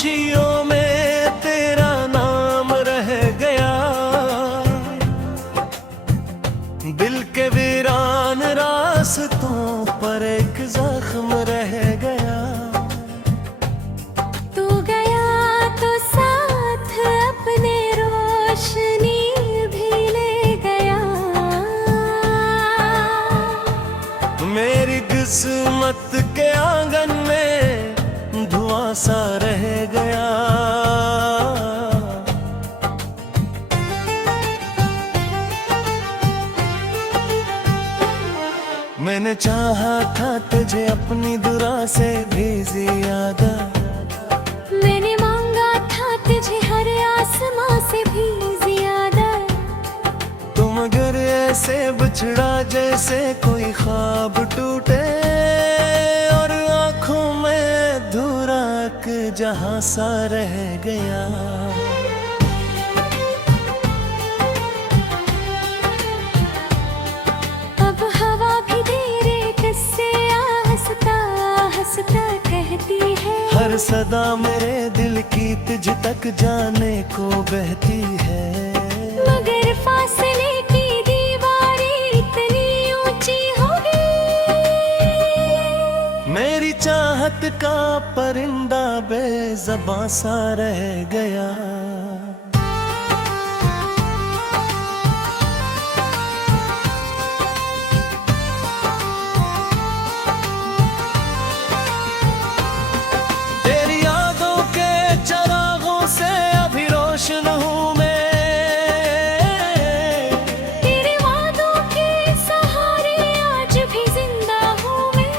खामोशियों में तेरा नाम रह गया, दिल के वीरान रास्तों पर एक जख्म रह गया। तू गया तो साथ अपने रोशनी भी ले गया। मेरी किस्मत के आंगन में धुआं सा रह गया। मैंने चाहा था तुझे अपनी दुआ से भी ज्यादा, मैंने मांगा था तुझे हर आसमां से भी ज्यादा। तुम अगर ऐसे बिछड़ा जैसे कोई ख्वाब टूटे, और आंखों में धुरा के जहां सा रह गया। अब हवा भी तेरे किस्से हंसता हंसता कहती है, हर सदा मेरे दिल की तुझ तक जाने को बहती है। मगर फासले की दीवारें इतनी ऊंची हो गई, मेरी चाहत का परिंदा बेज़बां सा रह गया। तेरी यादों के चरागों से अभी रोशन हूँ मैं, तेरे वादों के सहारे आज भी जिंदा हूँ मैं।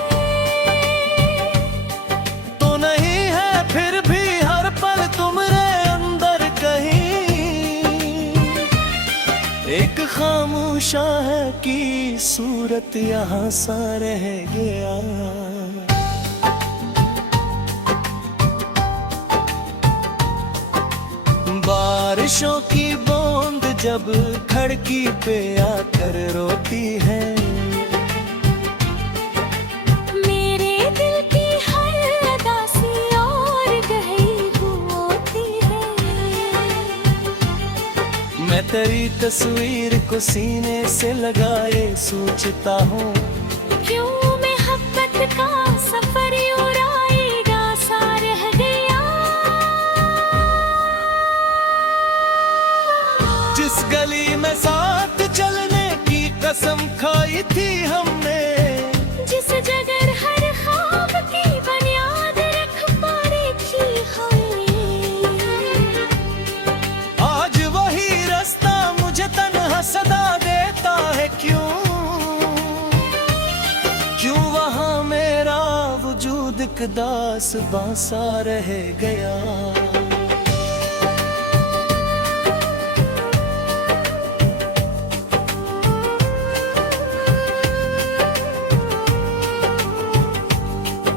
तो नहीं है फिर भी हर पल तुम्हारे अंदर कहीं, एक खामोशा है की सूरत यहाँ सा रह गया। बारिशों की बूंद जब खिड़की पे आकर रोती है, मेरे दिल की हर अदा सी और गहरी होती है। मैं तेरी तस्वीर को सीने से लगाए सोचता हूँ, क्यों मोहब्बत का सफर उड़ाएगा सा रह गया। जिस गली में साथ चलने की कसम खाई थी हमने, जिस जगह हर ख्वाब की बुनियाद रख पारी थी हमने, आज वही रास्ता मुझे तन्हा सदा देता है। क्यों वहाँ मेरा वजूद एक दास बांसा रह गया।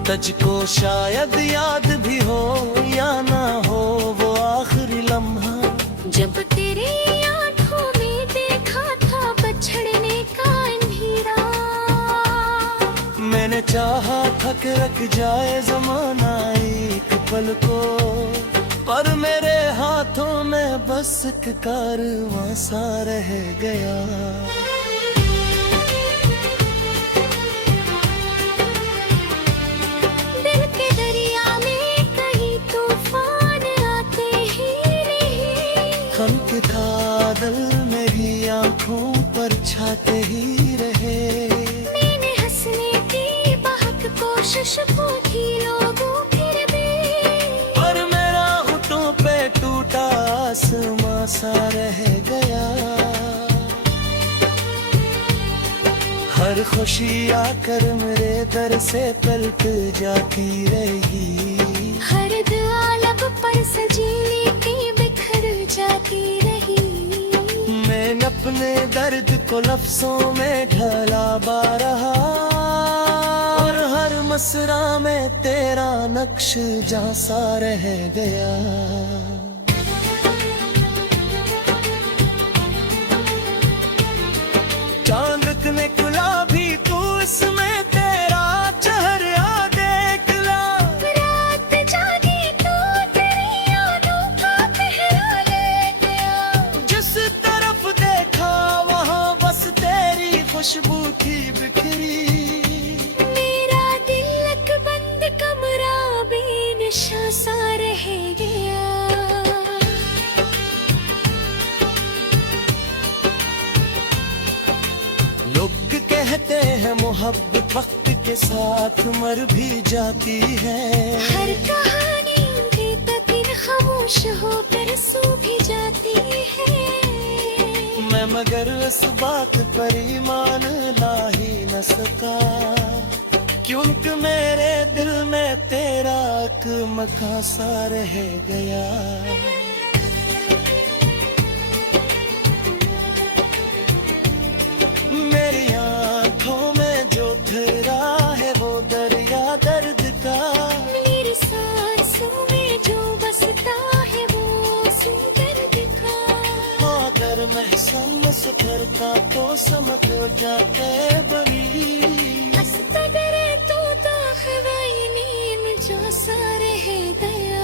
तुझको शायद याद भी हो या ना हो वो आखिरी लम्हा, जब तेरी आंखों में देखा था बछड़ने का अंधेरा। मैंने चाहा था कि रख जाए जमाना एक पल को, पर मेरे हाथों में बस एक कारवां सा रह गया। दिल के दरिया में कहीं तूफान आते ही नहीं, हम के बादल मेरी आंखों पर छाते ही रहे। मैंने हंसने की बहुत कोशिश की लोगों फिर भी, पर मेरा होठों पे टूटा आसमां सा रह गया। हर खुशी आकर मेरे दर से पलट जाती रही, हर दुआ लब पर सजीने की बिखर जाती रही। मैं अपने दर्द को लफ्जों में ढला पा रहा, और हर मसरा में तेरा नक्श जहाँ सा रह गया। चांद ने गुलाबी तू इसमें तेरा चेहरा देख ला, रात जागी तो तेरे लोग कहते हैं मोहब्बत वक्त के साथ मर भी जाती है। हर कहानी भी तक खामोश होकर सो भी जाती है। मैं मगर इस बात पर ईमान ला ही न सका, क्योंकि मेरे दिल में तेरा एक मकान सा रह गया। मेरी आंखों में जो ठहरा है वो दरिया दर्द का, मेरी सांसों में जो बसता है वो दर्द का। अगर मैं समझ करता तो समझ जाते बड़ी, हंसता तो हवाई नींद जो सा रह गया।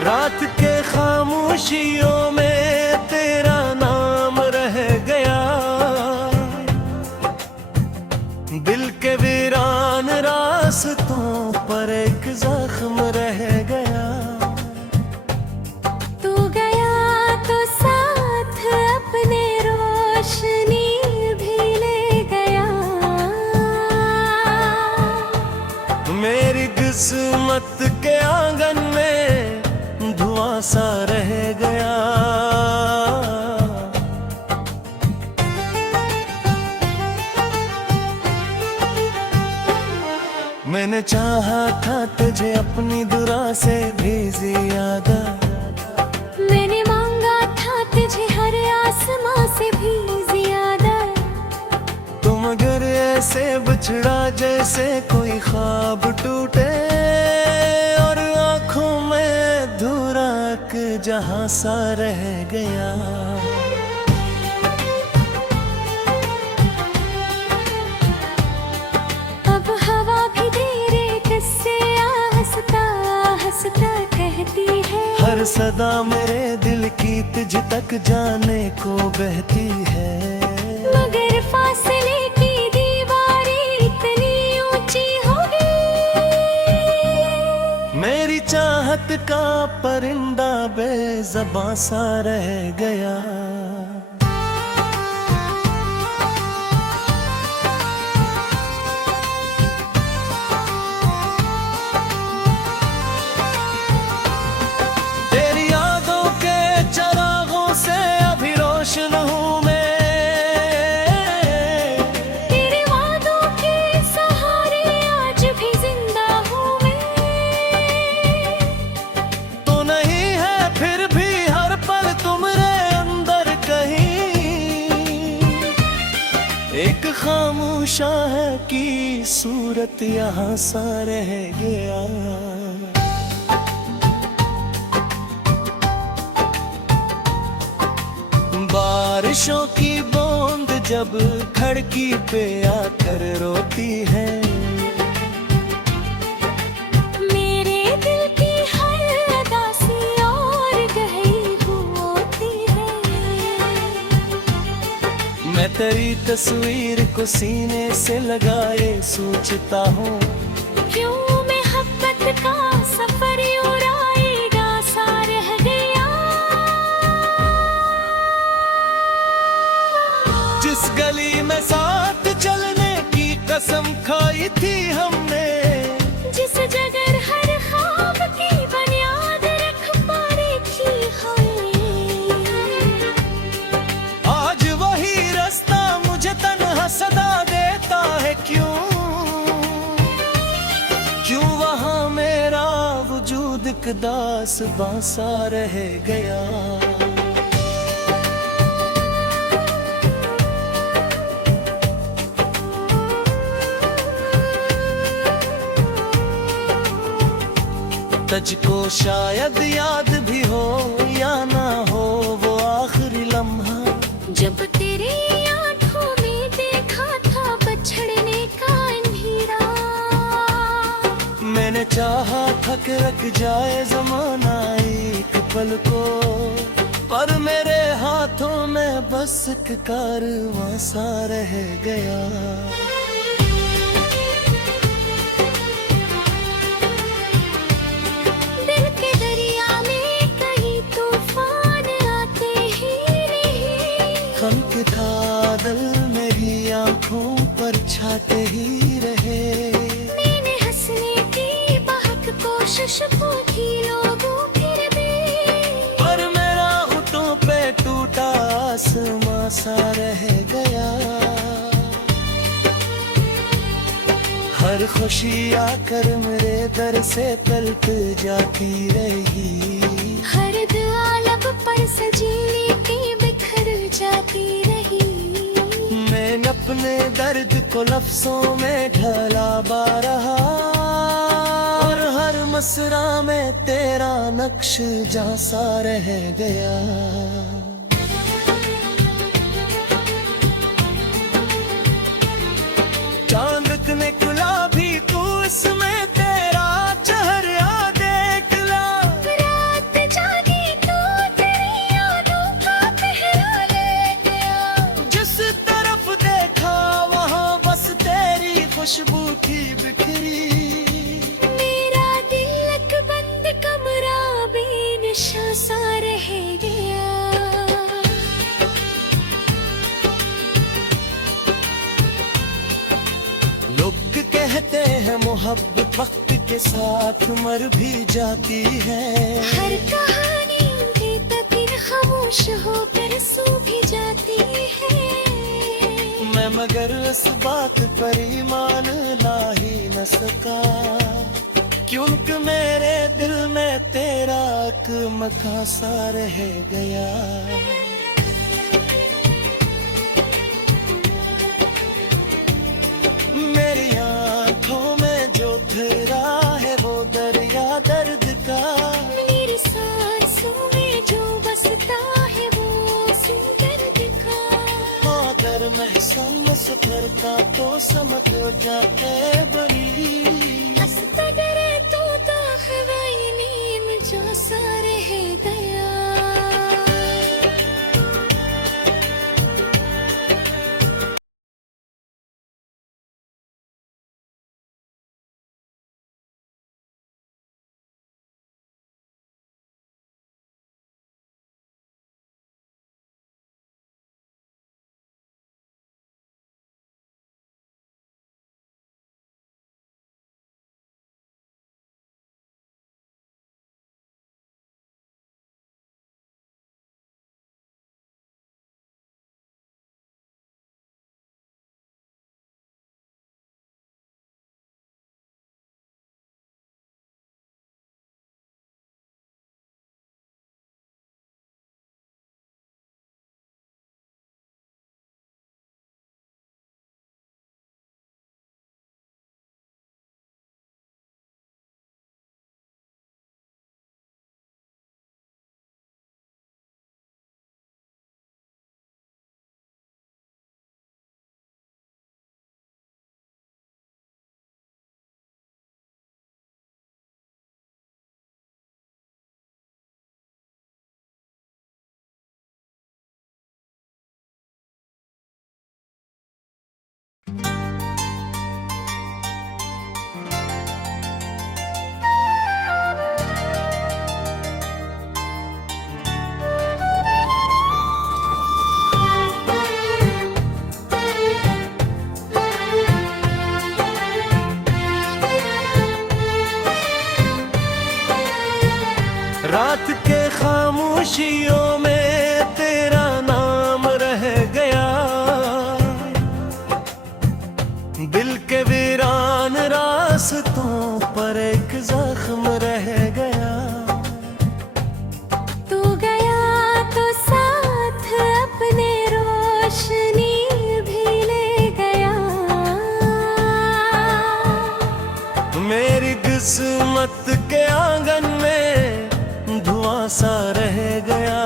रात के खामोशियों में तेरा नाम रह गया, दिल के वीरान रास्तों पर एक जख्म रह गया। तू गया तो साथ अपने रोशनी भी ले गया। मेरी किस्मत के आंगन में धुआं सा रह गया। मैंने चाहा था तुझे अपनी दुआ से भी ज्यादा, मैंने मांगा था तुझे हर आसमां से भी ज्यादा। तुम अगर ऐसे बिछड़ा जैसे कोई ख्वाब टूटे, और आंखों में धुरा के जहां सा रह गया। अब हवा भी तेरे किस्से हंसता हंसता कहती है। हर सदा मेरे दिल की तुझ तक जाने को बहती है। मगर फासले की दीवारें इतनी ऊंची हो गई, मेरी चाहत का परिंदा बेज़बां सा रह गया। तेरी यादों के चरागों से अभी रोशन हूँ मैं, तेरे वादों के सहारे आज भी जिंदा हूँ मैं। तो नहीं है फिर भी हर पल तुम्हारे अंदर कहीं, एक खामोशा है की सूरत यहाँ सा रह गया। बारिशों की बूंद जब खिड़की पे आकर रोती है, तेरी तस्वीर को सीने से लगाए सोचता हूँ क्यों मोहब्बत का सफर और आएगा सा रह गया। जिस गली में साथ चलने की कसम खाई थी हमने, जिस जगह हर ख्वाब की बुनियाद रख पारी थी हमने, आज वही रास्ता मुझे तन्हा सदा देता है। क्यों वहाँ मेरा वजूद एक दास बांसा रह गया। तुझको शायद याद भी हो या ना हो वो आखिरी लम्हा, जब तेरी आंखों में देखा था बछड़ने का अंधेरा। मैंने चाहा था कि रख जाए जमाना एक पल को, पर मेरे हाथों में बस एक कारवां सा रह गया। दिल के दरिया में कहीं तूफान आते ही नहीं, हम के बादल मेरी आंखों पर छाते ही रहे। मैंने हंसने की बहक कोशिश की लोगों फिर भी, पर मेरा होठों पे टूटा आसमां सा रह गया। हर खुशी आकर मेरे दर से पलट जाती रही, हर दुआ लब पर सजी के बिखर जाती रही। मैं अपने दर्द को लफ्जों में ढला पा रहा, और हर मसरा में तेरा नक्श जैसा रह गया। चांद निकला भी तू इसमें तेरा चेहरा देख ला, रात जागी तो तेरी यादों का पहरा ले गया। जिस तरफ देखा वहाँ बस तेरी खुशबू थी बिखरी। मेरा दिल एक बंद कमरा बेनिशा सा रह गया। लोग कहते हैं मोहब्बत वक्त के साथ मर भी जाती है, हर कहानी भी तक खामोश होकर सो भी जाती है। मैं मगर इस बात पर ईमान ला ही न सका, क्योंकि मेरे दिल में तेरा एक मकान सा रह गया। मेरी आंखों में जो तेरा है वो दरिया दर्द का, मेरी सांसों में जो बसता है वो सुंदर दिखा। अगर महसूस सफर का तो समझ जाते बनी, अगर तो हवाई नीम जो सा रह गया। खुशियों में तेरा नाम रह गया, दिल के वीरान रास्तों पर एक जख्म रह गया। तू गया तो साथ अपने रोशनी भी ले गया। मेरी किस्मत के आंगन में धुआं सा रह गया।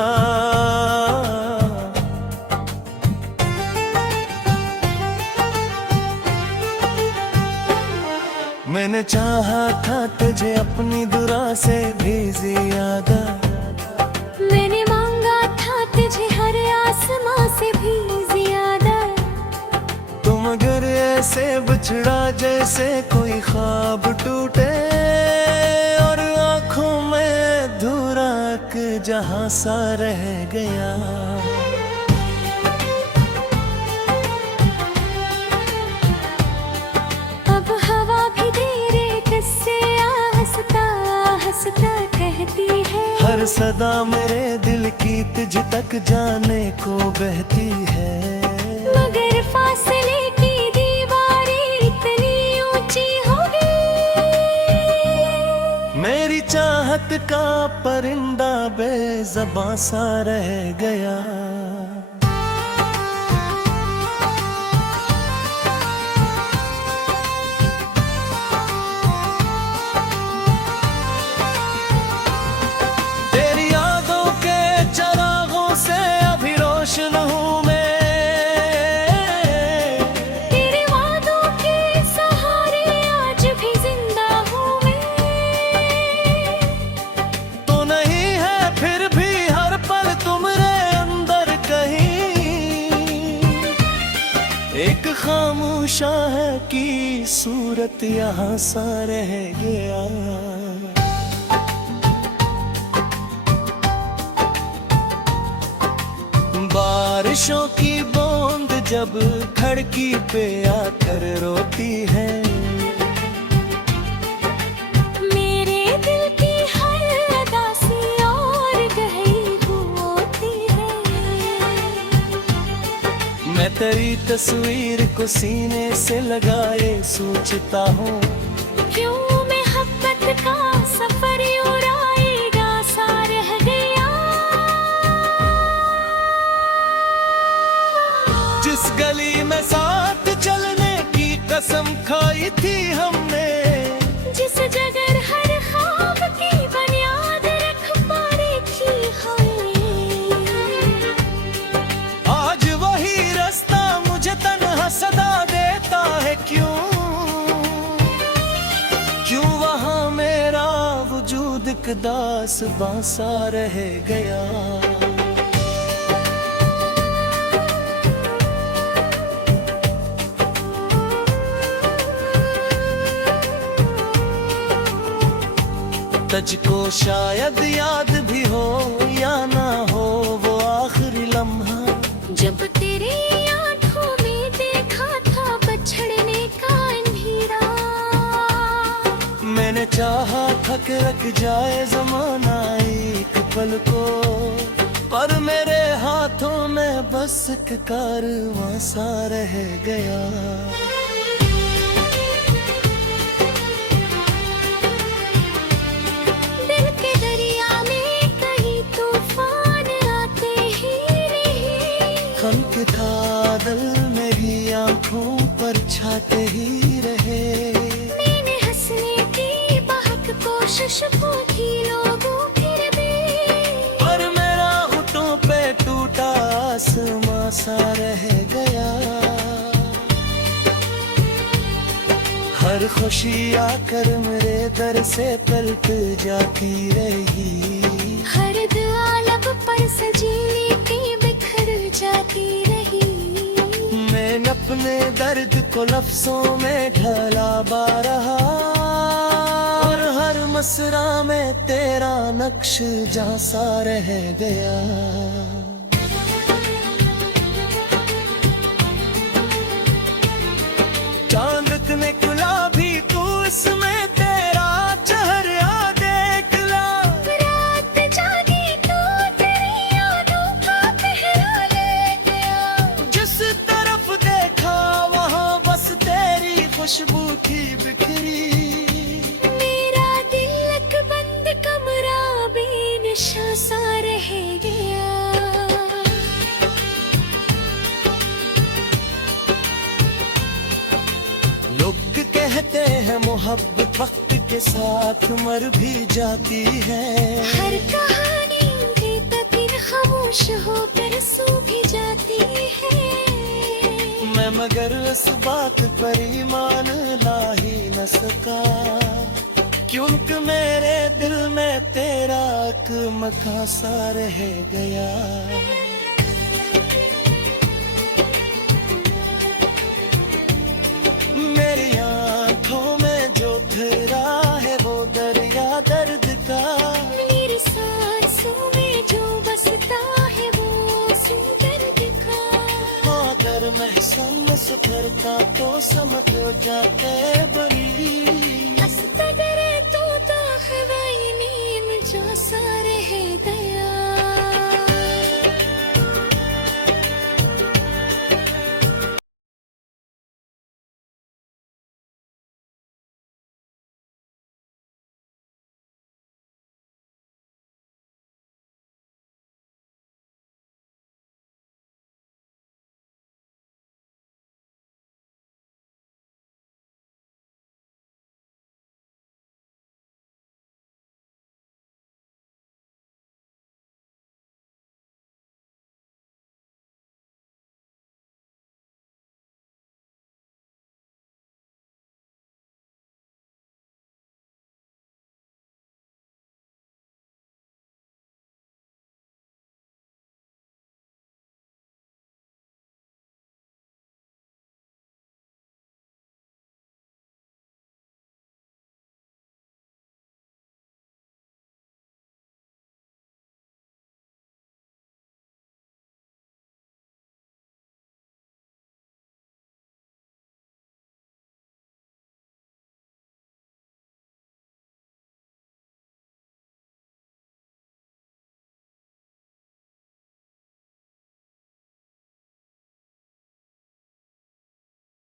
मैंने चाहा था तुझे अपनी दुआ से भी ज्यादा, मैंने मांगा था तुझे हर आसमां से भी ज्यादा। तुम अगर ऐसे बिछड़ा जैसे कोई ख्वाब टूटे, और आंखों में धुरा के जहां सा रह गया। अब हवा भी तेरे किस्से हंसता हंसता कहती है, हर सदा मेरे दिल की तुझ तक जाने को बहती है। मगर फासले की दीवारें इतनी ऊंची होगी, मेरी चाहत का परिंदा बेज़बां सा रह गया। तेरी यादों के चरागों से अभी रोशन हूँ मैं, तेरे वादों के सहारे आज भी जिंदा हूँ मैं। तो नहीं है फिर भी हर पल तुम्हारे अंदर कहीं, एक खामोशा है की सूरत यहाँ सा रह गया। बारिशों की बूंद जब खिड़की पे आकर रोती है, मेरे दिल की हर उदासी और गहरी होती है। मैं तेरी तस्वीर को सीने से लगाए सोचता हूँ, क्यों मोहब्बत का सफर और आएगा सा रह गया। जिस गली में साथ चलने की कसम खाई थी हमने, जिस जगह हर ख्वाब की बुनियाद रख पारी थी हमने, आज वही रास्ता मुझे तन्हा सदा देता है। क्यों क्यों वहाँ मेरा वजूद एक दास बांसा रह गया। तुझको शायद याद भी हो या ना हो वो आखिरी लम्हा, जब तेरी आंखों में देखा था बछड़ने का अंधेरा। मैंने चाहा था कि रख जाए जमाना एक पल को, पर मेरे हाथों में बस एक कारवां सा रह गया। दिल के दरिया में कहीं तूफान आते ही रहे, गम के बादल मेरी आंखों पर छाते ही रहे। मैंने हंसने की बहक कोशिश की लोगों फिर भी, और मेरा होठों पे टूटा आसमां सा रह गया। हर खुशी आकर मेरे दर से पलट जाती रही, हर दुआ लब पर सजीली की बिखर जाती रही। मैं अपने दर्द को लफ्जों में ढला पा रहा, और हर मसरा में तेरा नक्श जहाँ सा रह गया। चांद ने गुलाबी तू इसमें तेरा चेहरा देख ला, रात जागी तो तेरे खुशबू थी बिखरी। मेरा दिल एक बंद कमरा बेनशा सा रह गया। लोग कहते हैं मोहब्बत वक्त के साथ मर भी जाती है। हर कहानी बेतकीन खामोश होकर सो भी जाती है। मैं मगर इस बात पर ईमान ला ही न सका, क्योंकि मेरे दिल में तेरा एक मकान सा रह गया। मेरी आंखों में जो ठहरा है वो दरिया दर्द का। मेरी सांसों में जो बसता है वो सुंदर दिखा। अगर महसूस करता तो समझ जाते बड़ी